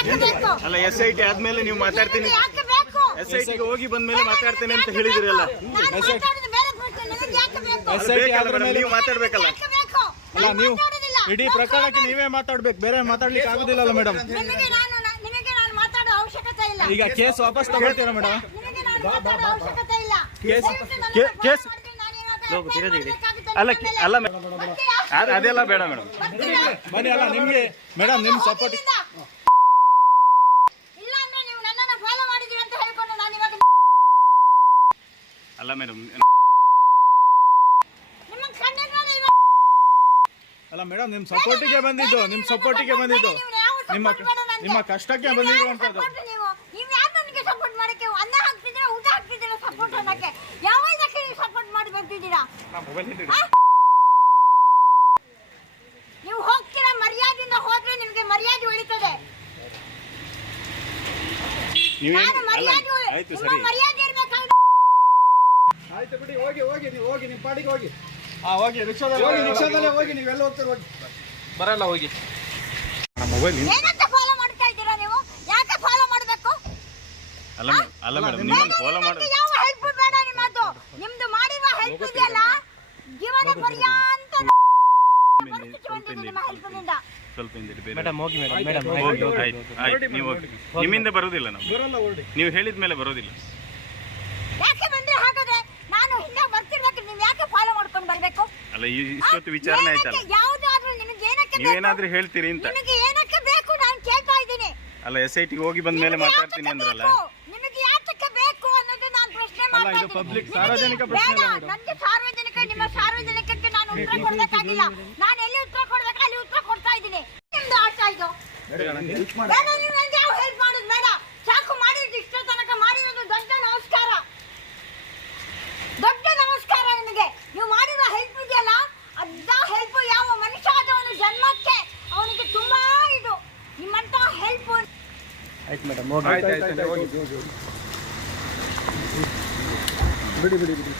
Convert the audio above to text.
ಯಾಕೆ ಬೇಕು? ಅಲ್ಲ ಎಸ್ ಐ ಟಿ ಆದ್ಮೇಲೆ ನೀವು ಮಾತಾಡ್ತೀನಿ. ಯಾಕೆ ಬೇಕು? ಎಸ್ ಐ ಟಿಗೆ ಹೋಗಿ ಬಂದ್ಮೇಲೆ ಮಾತಾಡ್ತೇನೆ ಅಂತ ಹೇಳಿದಿರಲ್ಲ. ನೀವು ಮಾತಾಡ್ಬೇಕಲ್ಲ. ಯಾಕೆ ಬೇಕು? ಅಲ್ಲ ನೀವು. ಇಡೀ ಪ್ರಕರಣಕ್ಕೆ ನೀವೇ ಮಾತಾಡ್ಬೇಕು. ಬೇರೆ ಮಾತಾಡ್ಲಿಕ್ಕೆ ಆಗುದಿಲ್ಲಲ್ಲ ಮೇಡಮ್ ನಿನಗೆ ನಾನು ನಿನಗೆ ನಾನು ಮಾತಾಡೋ ಅವಶ್ಯಕತೆ ಇಲ್ಲ. ಈಗ ಕೇಸ್ ವಾಪಸ್ ತಗೊಳ್ತೀರಾ ಮೇಡಮ್ ನಿನಗೆ ನಾನು ಮಾತಾಡೋ ಅವಶ್ಯಕತೆ ಇಲ್ಲ. ಕೇಸ್- ಅಲ್ಲ ಅಲ್ಲ ಅದೆಲ್ಲ ಬೇಡ ಮೇಡಮ್? ಬನ್ನಿ ಅಲ್ಲ ನಿಮ್ಗೆ ಮೇಡಮ್ ನಿಮ್ ಸಪೋರ್ಟ್ ಅಲ್ಲ ಮೇಡಮ್ ನಿಮ್ಮ ಅಲ್ಲ ಮೇಡಮ್ ನಿಮ್ ಸಪೋರ್ಟಿಗೆ ಬಂದಿದ್ದು ನಿಮ್ ಸಪೋರ್ಟಿಗೆ ಬಂದಿದ್ದು. ನಿಮ್ಮ ನಿಮ್ಮ ಕಷ್ಟಕ್ಕೆ ಬಂದಿರುವಂತದ್ದು ನೀವು? ನೀವು ಹೋಗ್ತೀರಾ ಮರ್ಯಾದೆಯಿಂದ ಹೋದ್ರೆ ನಿಮ್ಗೆ ಮರ್ಯಾದೆ ಉಳಿತದೆ. ನಾನು ಮರ್ಯಾದೆ ಆಯ್ತು ಬಿಡಿ ಹೋಗಿ ಹೋಗಿ ನೀವು ಹೋಗಿ ನಿಮ್ಮ ಪಾಡಿಗೆ ಹೋಗಿ. ಹಾ ಹೋಗಿ ರಿಕ್ಷಾದಲ್ಲಿ ಹೋಗಿ ರಿಕ್ಷಾದಲ್ಲೇ ಹೋಗಿ ನೀವು ಎಲ್ಲ ಹೋಗ್ತೀರ ಹೋಗಿ. ಬರಲ್ಲ ಹೋಗಿ. ಮೊಬೈಲ್ ಏನಂತ ಫಾಲೋ ಮಾಡ್ತಾ ಇದ್ದೀರಾ ನೀವು? ಯಾಕೆ ಫಾಲೋ ಮಾಡಬೇಕು? ಅಲ್ಲ ಅಲ್ಲ ಮೇಡಮ್ ನಿಮ್ಮನ್ನು ಫಾಲೋ ಮಾಡ. ಯಾವ ಹೆಲ್ಪ್ ಬೇಡ ನಿಮ್ಮದು? ನಿಮ್ದು ಮಾಡಿರುವ ಹೆಲ್ಪ್ ಇದೆಯಲ್ಲ? ಜೀವನ ಪರ್ಯಾಂತ ಪರಿಸ್ಥಿತಿ ಬಂದಿದೆ ನಿಮ್ಮ ಹೆಲ್ಪ್ನಿಂದ ಸ್ವಲ್ಪ ಹಿಂದೆ ಬೇರೆ ಮೇಡಮ್ ಹೋಗಿ ಮೇಡಮ್ ಮೇಡಮ್ ಹೋಗಿ ಆಯ್ತು ಆಯ್ತು. ನೀವು ಹೋಗಿ. ನಿಮ್ಮಿಂದ ಬರೋದಿಲ್ಲ ನಾವು. ಬರಲ್ಲ ಹೊರಡಿ ನೀವು ಹೇಳಿದ ಮೇಲೆ ಬರೋದಿಲ್ಲ ಯಾಕೆ ಬಂದ್ರೆ ಹಾಗಾದ್ರೆ ನಾನು ಹಿಂದೆ ಬರ್ತಿರ್ಬೇಕು ನೀವು ಯಾಕೆ ಫಾಲೋ ಮಾಡ್ಕೊಂಡು ಬರ್ಬೇಕು ಅಲ್ಲ ಇಷ್ಟೊತ್ತು ವಿಚಾರಣೆ ಆಯ್ತಲ್ಲ? ಯಾವ್ದಾದ್ರೂ ನಿನಗೆ ಏನಕ್ಕೆ ಬೇಕು? ನೀವೇನಾದ್ರೂ ಹೇಳ್ತೀರಿ ಅಂತ. ನಿಮಗೆ ಏನಕ್ಕೆ ಬೇಕು? ನಾನು ಕೇಳ್ತಾ ಇದ್ದೀನಿ. ಅಲ್ಲ ಎಸ್ ಐ ಟಿಗೆ ಹೋಗಿ ಬಂದ ಮೇಲೆ ಮಾತಾಡ್ತೀನಿ ಯಾತಕ್ಕೆ ಅಂದ್ರಲ್ಲ? ಬೇಕು? ನಿನಗೆ ಯಾತಕ್ಕೆ ಬೇಕು ಅನ್ನೋದು ನಾನು ಪ್ರಶ್ನೆ ಅಲ್ಲ, ಮಾಡ್ತಾ ಇದು ಇದ್ದೀನಿ. public ನಿನಗೆ ಸಾರ್ವಜನಿಕ ಪ್ರಶ್ನೆ ಬೇಡ, ಅಲ್ಲ ಮೇಡಮ್. ನನಗೆ ಸಾರ್ವಜನಿಕ ನಿಮ್ಮ ಸಾರ್ವಜನಿಕಕ್ಕೆ ನಾನು ಉತ್ತರ ಕೊಡ್ಬೇಕಾಗಿಲ್ಲ. ನಾನು ಎಲ್ಲಿ ಉತ್ತರ ಕೊಡ್ಬೇಕು? ಅಲ್ಲಿ ಉತ್ತರ ಕೊಡ್ತಾ ಇದ್ದೀನಿ. ನಿಮ್ದು ಆಟ ಇದು. ಬೇಡ ನೀವು ನನಗೆ ಯಾವ ಹೆಲ್ಪ್ ಮಾಡೋದು ಬೇಡ ಸಾಕು ಮಾಡಿದ್ದು ಇಷ್ಟ ತನಕ ಮಾಡಿರೋದು ದೊಡ್ಡ ನಮಸ್ಕಾರ ದೊಡ್ಡ ನಮಸ್ಕಾರ ನಿಮಗೆ ನೀವು ಮಾಡಿರೋ ಹೆಲ್ಪ್ ಇದೆಯಲ್ಲ ಅದ ಹೆಲ್ಪ್ ಯಾವ ಮನುಷ್ಯ ಆದವನು ಜನ್ಮಕ್ಕೆ ಅವನಿಗೆ ತುಂಬಾ ಇದು ನಿಮ್ಮಂತ ಹೆಲ್ಪ್ ಆಯ್ತು ಮೇಡಮ್ ಹೋಗಿ. ಬಿಡಿ ಬಿಡಿ ಬಿಡಿ.